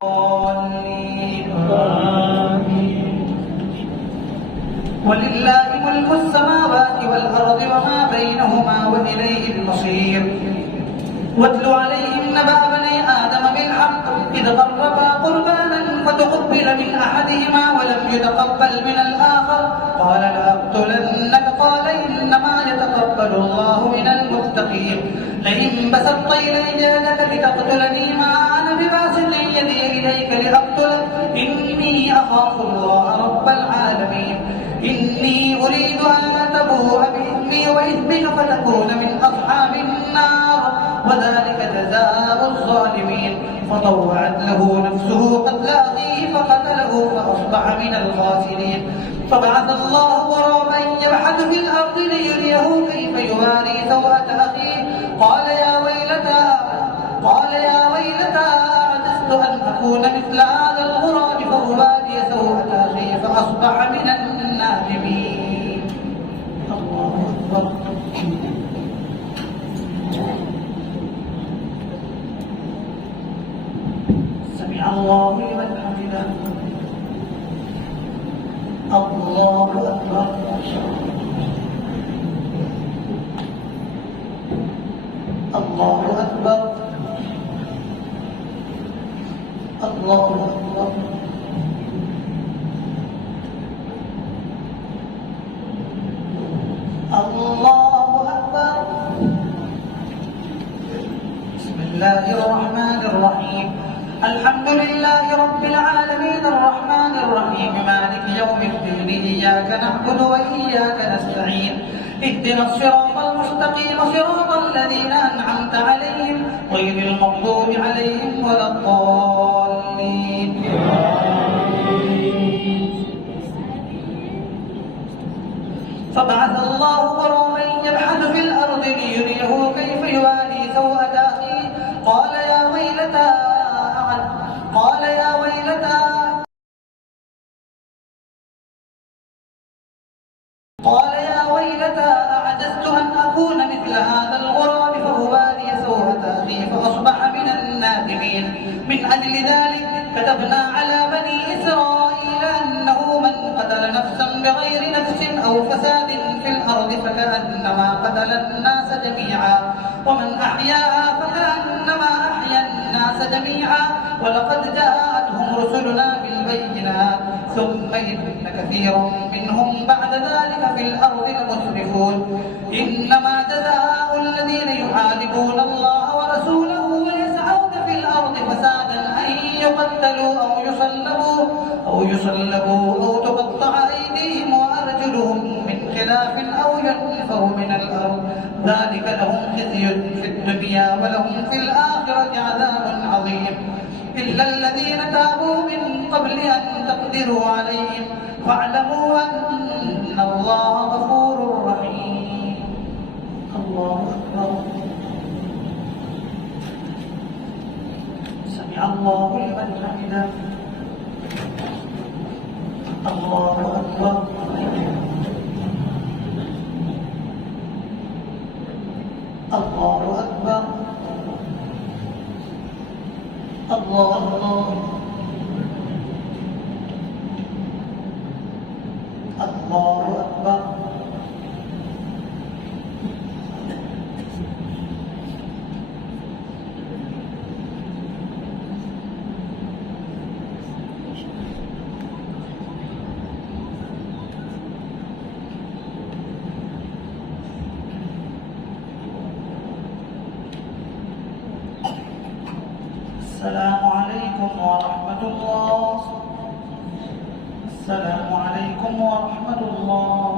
ولله ملك السماوات والأرض وما بينهما وإليه المصير. واتل عليهم نبأ بني آدم بالحق إذ قربا قربانا فتقبل من أحدهما ولم يتقبل من الآخر قال لأقتلنك قال إنما يتقبل الله من المتقين. لئن بسطت إلي يدك لتقتلني ما أنا بباسط يدي إليك لأقتلك إني أخاف الله رب العالمين. إني أريد أن تبوء بإثمي وإثمك فتكون من أصحاب النار وذلك جزاء الظالمين. فطوعت له نفسه قتل أخيه فقتله فأصبح من الخاسرين. فبعث الله غرابا يبحث في الأرض ليريه كيف يواري سوءة أخيه قال يا ويلتى أعجزت أن أكون مثل هذا الغراب فأواري سوءة أخي فأصبح من النادمين. الله أكبر. سمع الله لمن حمده. الله أكبر. الله أكبر. الله أكبر. الله أكبر. بسم الله الرحمن الرحيم. الحمد لله رب العالمين الرحمن الرحيم مالك يوم الدين. إياك نعبد وإياك نستعين. اهدنا الصراط المستقيم صراط الذين أنعمت عليهم غير المغضوب عليهم ولا الضالين. فبعث الله غرابا يبحث في الأرض ليريه كيف يواري سوءة أخيه قال يا ويلتى أعجزت أن أكون مثل هذا الغراب فأواري سوءة أخي فأصبح من النادمين. من أجل ذلك كتبنا على بني إسرائيل أنه من قتل نفسا بغير نفس أو فساد في الأرض فكأنما قتل الناس جميعا ومن أحياها فكأنما أحيا الناس جميعا ولقد جاءتهم رسلنا بالبينات ثم إن كثيرا منهم بعد ذلك في الأرض لمسرفون. إنما جزاء الذين يحاربون الله ورسوله ويسعون في الأرض فسادا أن يقتلوا أو يصلبوا أو تقطع أيديهم وأرجلهم من خلاف أو ينفوا من الأرض ذلك لهم خزي في الدنيا ولهم في الآخرة عذاب عظيم. إلا الذين تابوا من قبل أن تقدروا عليهم فاعلموا أن الله غفور رحيم. الله أكبر. سمع الله لمن حمده. الله أكبر. الله أكبر. الله الله. الله أكبر. السلام عليكم ورحمة الله. السلام عليكم ورحمة الله.